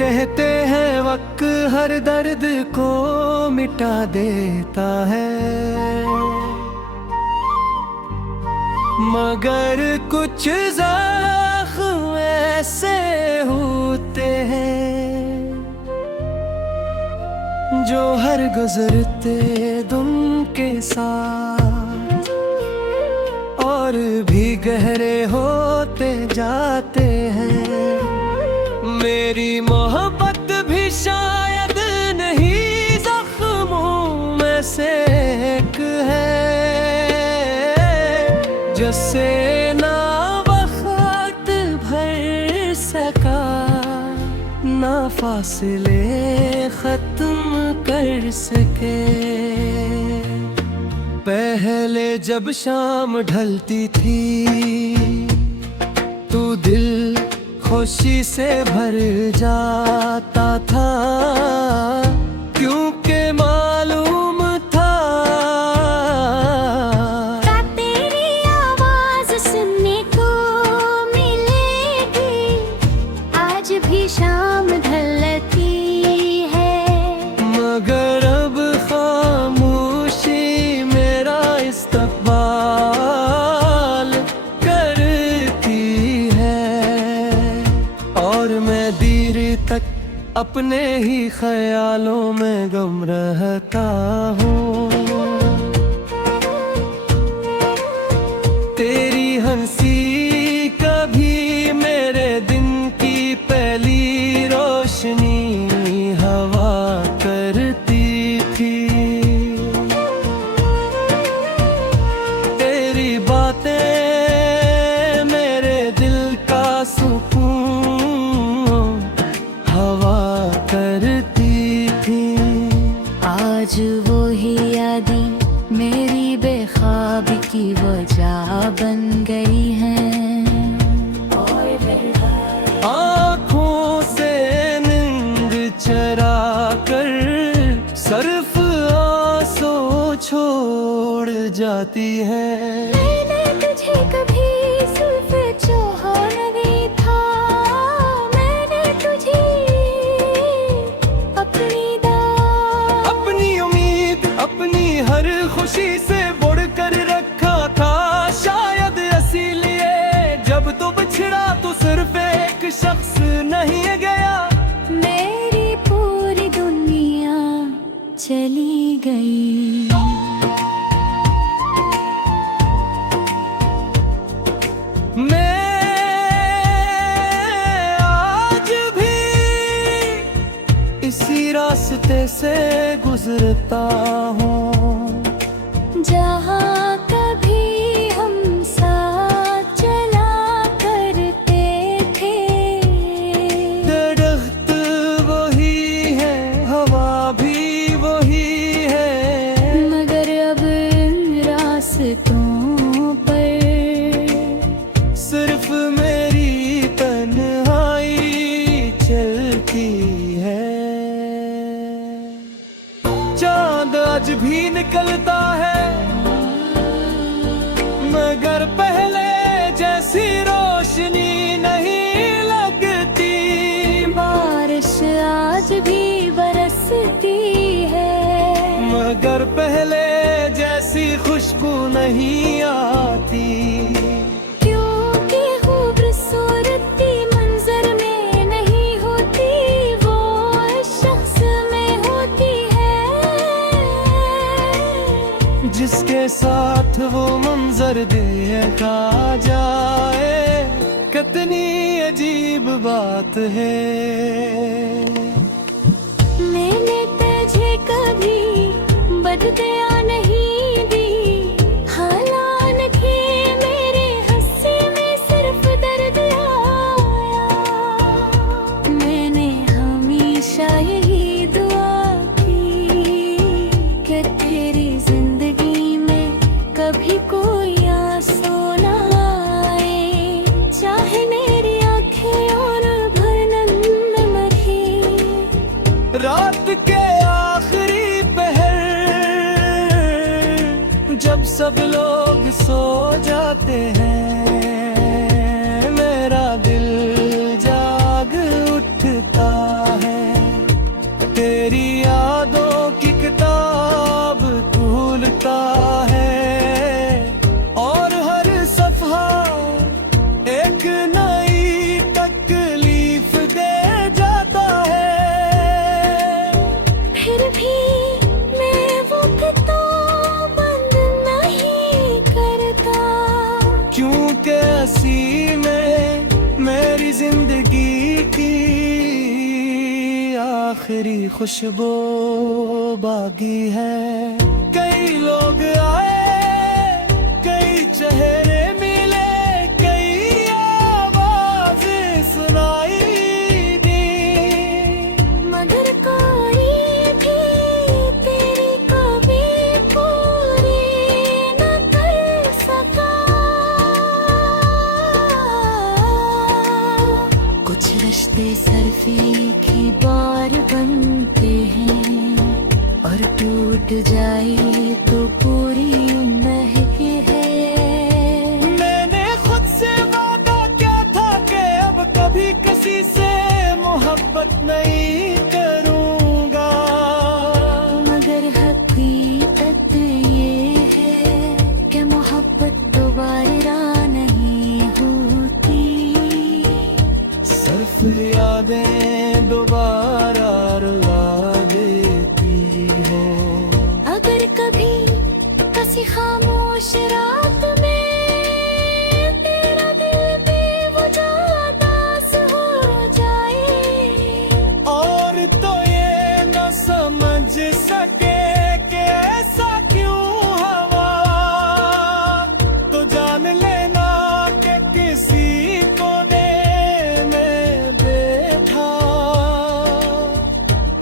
कहते हैं वक्त हर दर्द को मिटा देता है, मगर कुछ ज़ख्म ऐसे होते हैं जो हर गुजरते दिन के साथ और भी गहरे होते जाते हैं। मेरी मोहब्बत भी शायद नहीं ज़ख्मों में से एक है, जिससे ना वक्त भर सका ना फासले खत्म कर सके। पहले जब शाम ढलती थी तो दिल खुशी से भर जाता था, क्योंकि मालूम था तेरी आवाज सुनने को मिलेगी। आज भी शाम ढलती है, मगर अब खामोशी मेरा इस्तकबाल करती है और मैं देर तक अपने ही ख्यालों में गुम रहता हूँ। तेरी हंसी कभी मेरे दिन की पहली रोशनी हवा करती थी। तेरी बातें मेरे दिल का सुकून हवा करती थी। आज वो ही यादें मेरी बेख्वाबी की वजह बन गई हैं। आँखों से नींद चरा कर सिर्फ आंसू छोड़ जाती है। मैंने तुझे कभी सिर्फ चाहा नहीं था, मैंने तुझे अपनी उम्मीद अपनी हर खुशी से बढ़कर रखा था। शायद इसीलिए जब तू बिछड़ा तो सिर्फ एक शख्स नहीं गया, मेरी पूरी दुनिया चली गई। मैं आज भी इसी रास्ते से गुजरता हूँ जहाँ कभी हम साथ चला करते थे। दरख्त वही है, हवा भी वही है, मगर अब रास्तों पर सिर्फ मेरी तन्हाई चलती है। चांद आज भी निकलता है, मगर पहले जैसी रोशनी नहीं लगती। बारिश आज भी बरसती है, मगर पहले जैसी खुशबू नहीं आती। क्योंकि खूबसूरती मंजर में नहीं होती, वो शख्स में होती है जिसके साथ वो मंजर देखा जाए। कितनी अजीब बात है। मैंने तुझे कभी बददुआ नहीं दी, हालांकि मेरे हिस्से में सिर्फ दर्द आया। मैंने हमेशा यही दुआ की कि तेरी जिंदगी में कभी कोई आंसू ना आए, चाहे मेरी आंखें और भरन में मरी। रात के आखिरी पहर जब सब लोग सो जाते हैं, मेरा दिल जाग उठता जिंदगी की आखिरी खुशबू बागी है। कई लोग आए, कई चेहरे मिले, कई आवाज़ें सुनाई दी, मगर कोई भी तेरी कभी पूरी न कर सका। कुछ रिश्ते सरफे की बार बनते हैं और टूट जाए तो पूरी महक है। मैंने खुद से वादा किया था कि अब कभी किसी से मोहब्बत नहीं करूंगा, मगर हकीकत ये है कि मोहब्बत दोबारा नहीं होती। सिर्फ यादें दोबारा रुला देती हो। अगर कभी किसी खामोश रात में तेरा दिल बेवजह उदास हो जाए, और तो ये न समझ सके कि ऐसा क्यों हवा, तो जान लेना कि किसी कोने में बैठा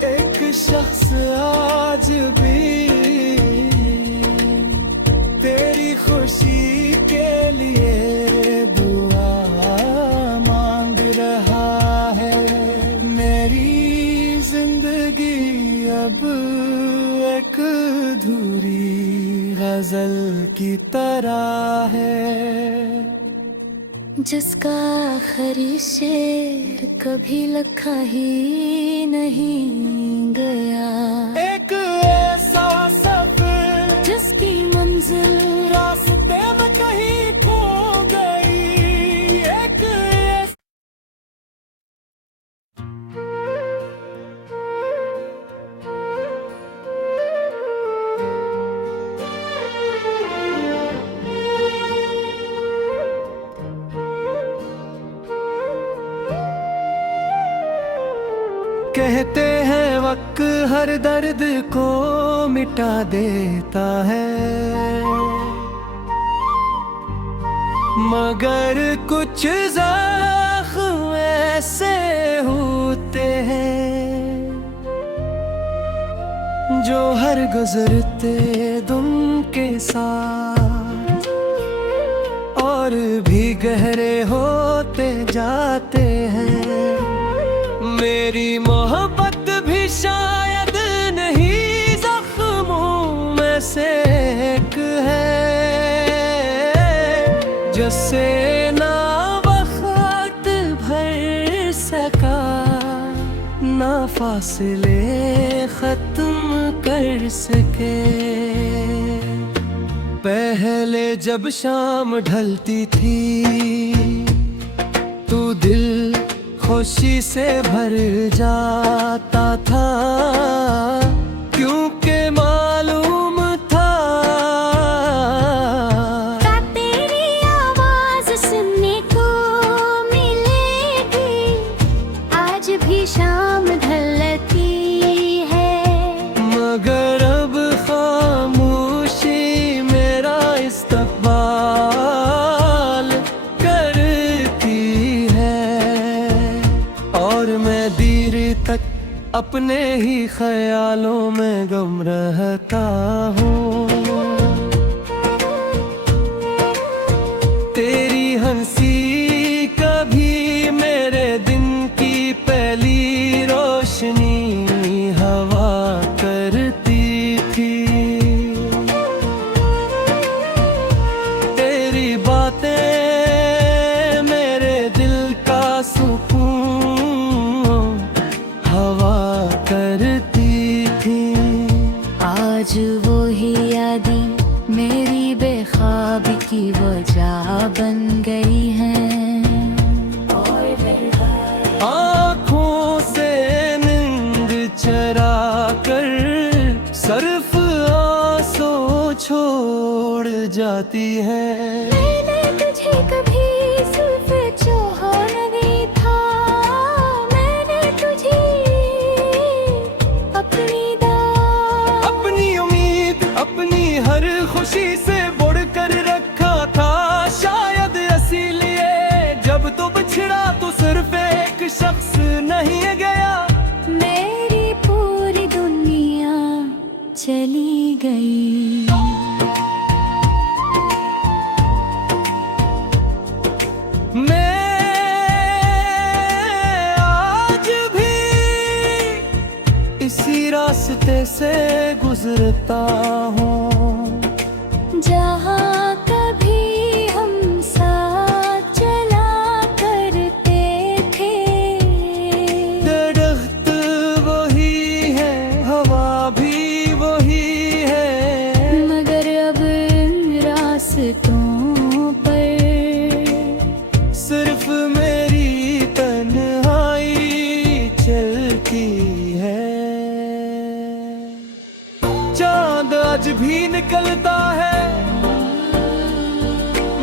एक शख्स आज भी तेरी खुशी के लिए दुआ मांग रहा है। मेरी जिंदगी अब एक अधूरी गजल की तरह है, जिसका आखिरी शेर कभी लिखा ही नहीं गया। एक ऐसा सफर जिसकी मंजिल रास्ते में कहीं खो गई, एक कहते हैं वक्त हर दर्द को मिटा देता है, मगर कुछ ज़ख्म ऐसे होते हैं जो हर गुजरते दम के साथ और भी गहरे होते जाते हैं। मेरी मोहब्बत भी शायद नहीं जख्मों में से एक है, जिससे ना वक्त भर सका, ना फासले खत्म कर सके। पहले जब शाम ढलती थी तो दिल खुशी से भर जाता था, क्योंकि मालूम था तेरी आवाज सुनने को मिलेगी। आज भी शाम ढलती है, मगर अब खामोशी मेरा इस्तकबाल करती है, और मैं देर तक अपने ही ख्यालों में गम रहता हूँ। तेरी हंसी कभी मेरे दिन की पहली रोशनी हवा करती थी। तेरी बातें मेरे दिल का सुकून हवा करती थी। आज वो ही यादें मेरी बेख्वाबी की वजह बन गई हैं। आँखों से नींद चरा कर सिर्फ आंसू छोड़ जाती है। मैंने तुझे कभी जुल्फ़ चाहा नहीं था, चली गई। मैं आज भी इसी रास्ते से गुजरता हूँ जहाँ कभी हम साथ चला करते थे। दरख्त वही है, हवा भी वही है, मगर अब इन रास्तों पर सिर्फ मेरी तन्हाई चलती है। चांद आज भी निकलता है,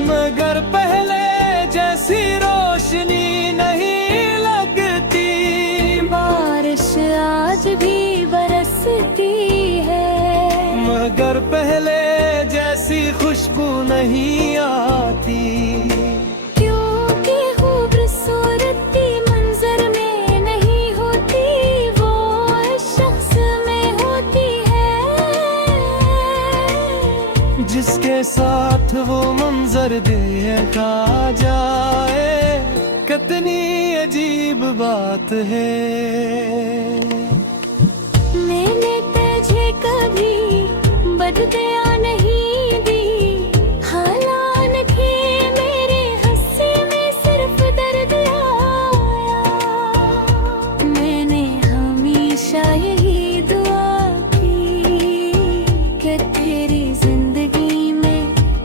मगर पहले जैसी रोशनी नहीं लगती। बारिश आज भी बरसती है, मगर पहले जैसी खुशबू नहीं आती। क्योंकि खूबसूरती मंजर में नहीं होती, वो इस शख्स में होती है जिसके साथ वो मंजर देखा जाए। कितनी अजीब बात है। मैंने तुझे कभी बददुआ नहीं दी, हालांकि मेरे हिस्से में सिर्फ दर्द आया। मैंने हमेशा यही दुआ की कि तेरी जिंदगी में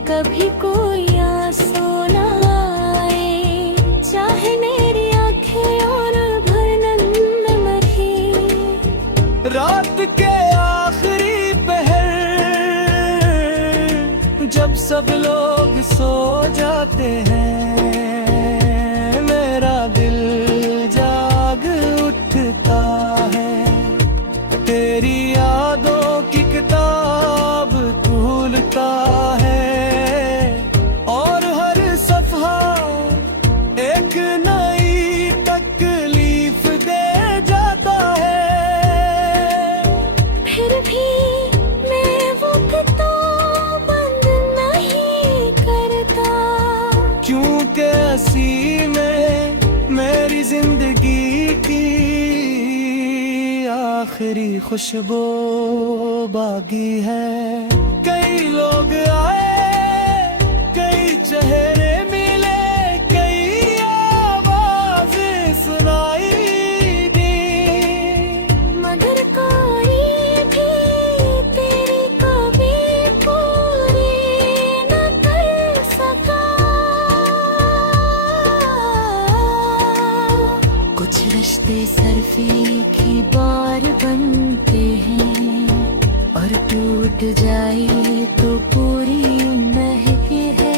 कभी कोई आंसू ना आए, चाहे मेरी आंखें और भर नम मरी। रात के आखिरी पहर जब सब लोग सो जाते हैं, मेरा दिल जाग उठता है। तेरी यादों की किताब खोलता है और हर सफ़ा एक नई तकलीफ दे जाता है। फिर भी मैं वो किताब बंद नहीं करता, क्योंकि असी में मेरी जिंदगी की आखिरी खुशबू बाकी है। कई लोग आए, कई चेहरे मिले, कई आवाज़ें सुनाई दी, मगर कोई भी तेरी कभी पूरी न कर सका। कुछ रिश्ते सरफी की बार बनते हैं, और टूट जाए तो पूरी महक है।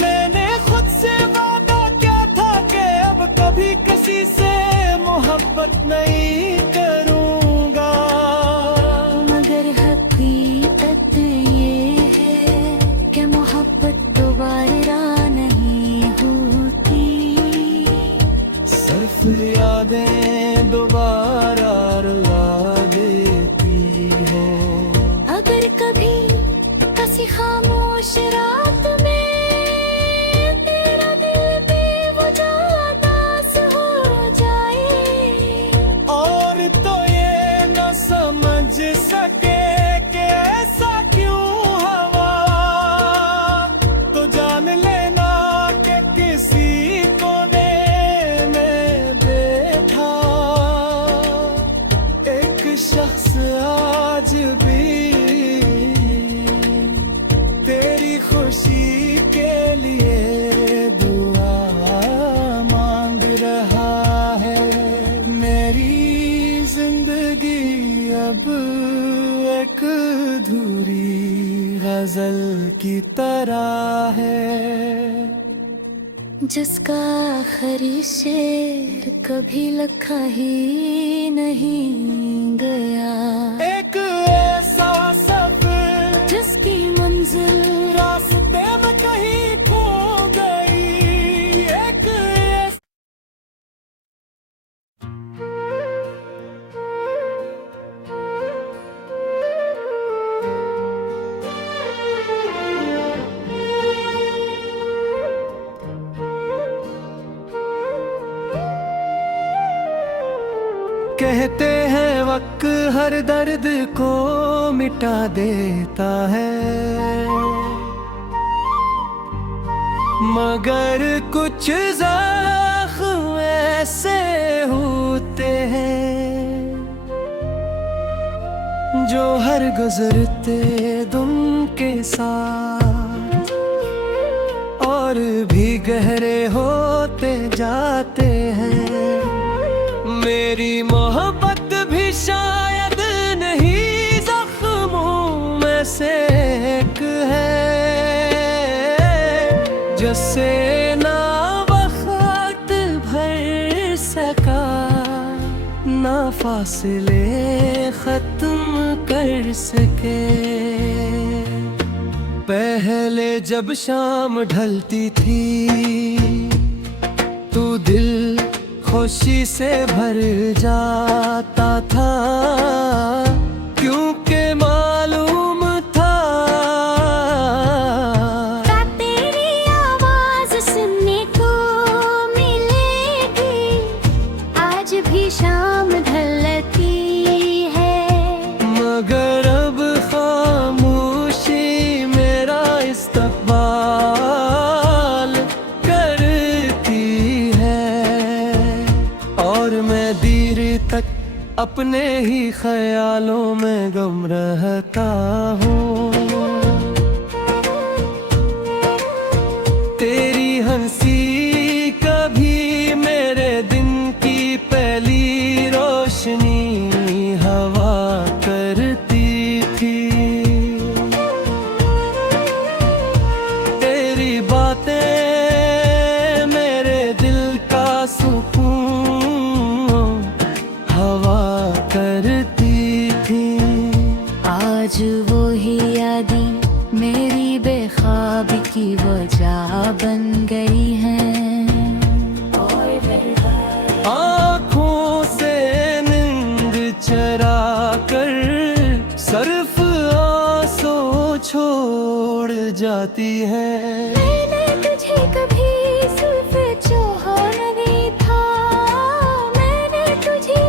मैंने खुद से वादा किया था कि अब कभी किसी से मोहब्बत नहीं करूंगा, मगर हकीकत ये है कि मोहब्बत दोबारा नहीं होती। सिर्फ यादें दोबारा रुला देती है। अगर कभी किसी खामोश रात में तेरा दिल बेवजह उदास हो जाए, और तो ये न समझ सके कि ऐसा क्यों हवा, तो जान लेना कि किसी कोने में बैठा एक शख्स आज भी तेरी खुशी के लिए दुआ मांग रहा है। मेरी जिंदगी अब एक अधूरी गजल की तरह है, जिसका आखिरी शेर कभी लिखा ही नहीं गया। एक ऐसा सफर जिसकी मंजिल रास्ते में कहीं खो गई। एक कहते हैं वक्त हर दर्द को मिटा देता है, मगर कुछ ज़ख्म ऐसे होते हैं जो हर गुजरते दिन के साथ और भी गहरे होते जाते हैं। मेरी मोहब्बत भी शायद नहीं जख्मों में से एक है, जिससे ना वक्त भर सका ना फासले खत्म कर सके। पहले जब शाम ढलती थी तो दिल खुशी से भर जाता था, क्योंकि मालूम था तेरी आवाज सुनने को मिलेगी। आज भी शाम ढलती है, मगर अब खामोशी मेरा इस्तकबाल करती है और मैं देर तक अपने ही ख्यालों में गुम रहता हूँ। तेरी हंसी कभी मेरे दिन की पहली रोशनी हवा करती थी। तेरी बातें मेरे दिल का सुकून हवा करती थी। आज वो ही यादें मेरी बेख्वाबी की वजह बन गई हैं। आँखों से नींद चरा कर सिर्फ आंसू छोड़ जाती है। मैंने तुझे कभी सिर्फ चाहा नहीं था, मैंने तुझे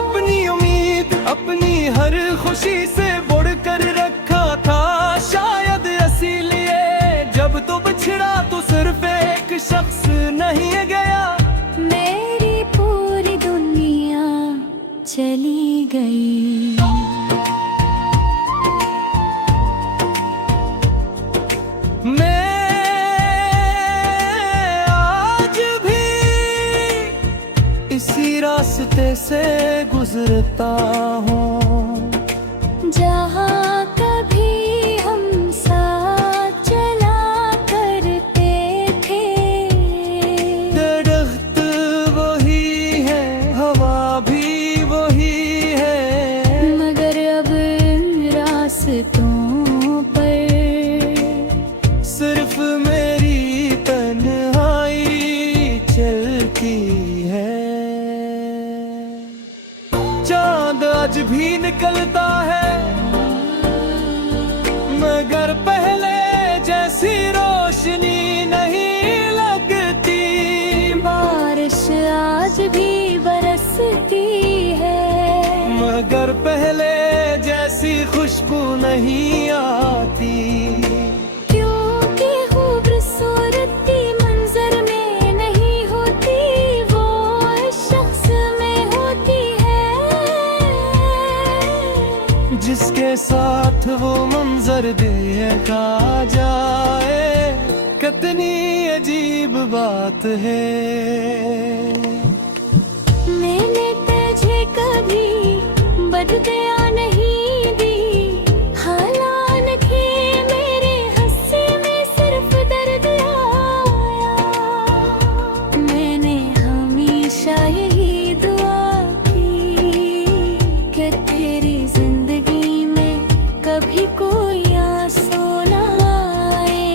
अपनी उम्मीद अपनी हर खुशी से बढ़कर रखा था, शायद इसीलिए जब तू बिछड़ा तो सिर्फ एक शख्स नहीं गया, मेरी पूरी दुनिया चली गई। मैं आज भी इसी रास्ते से गुजरता हूँ जहाँ कभी हम साथ चला करते थे। दरख्त वही है, हवा भी वही है, मगर अब रास्तों पर सिर्फ मेरी तन्हाई चलती है। चांद आज भी निकलता है, मगर पहले जैसी रोशनी नहीं लगती। बारिश आज भी बरसती है, मगर पहले जैसी खुशबू नहीं आती। क्योंकि खूबसूरती मंजर में नहीं होती, वो शख्स में होती है जिसके साथ वो मंजर देखा जाए। कितनी अजीब बात है, मैंने तुझे कभी बददुआ नहीं दी, हालांकि मेरे हिस्से में सिर्फ दर्द आया। मैंने हमेशा यही दुआ की कि तेरी जिंदगी में कभी कोई आंसू ना आए,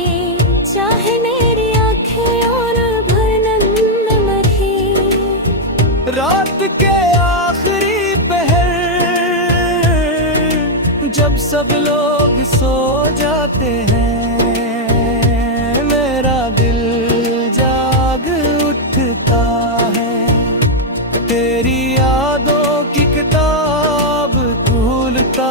चाहे मेरी आंखें और भरन में मरी। रात के आखिरी पहर जब सब लोग सो जाते हैं, मेरा दिल जाग उठता तेरी यादों की किताब भूलता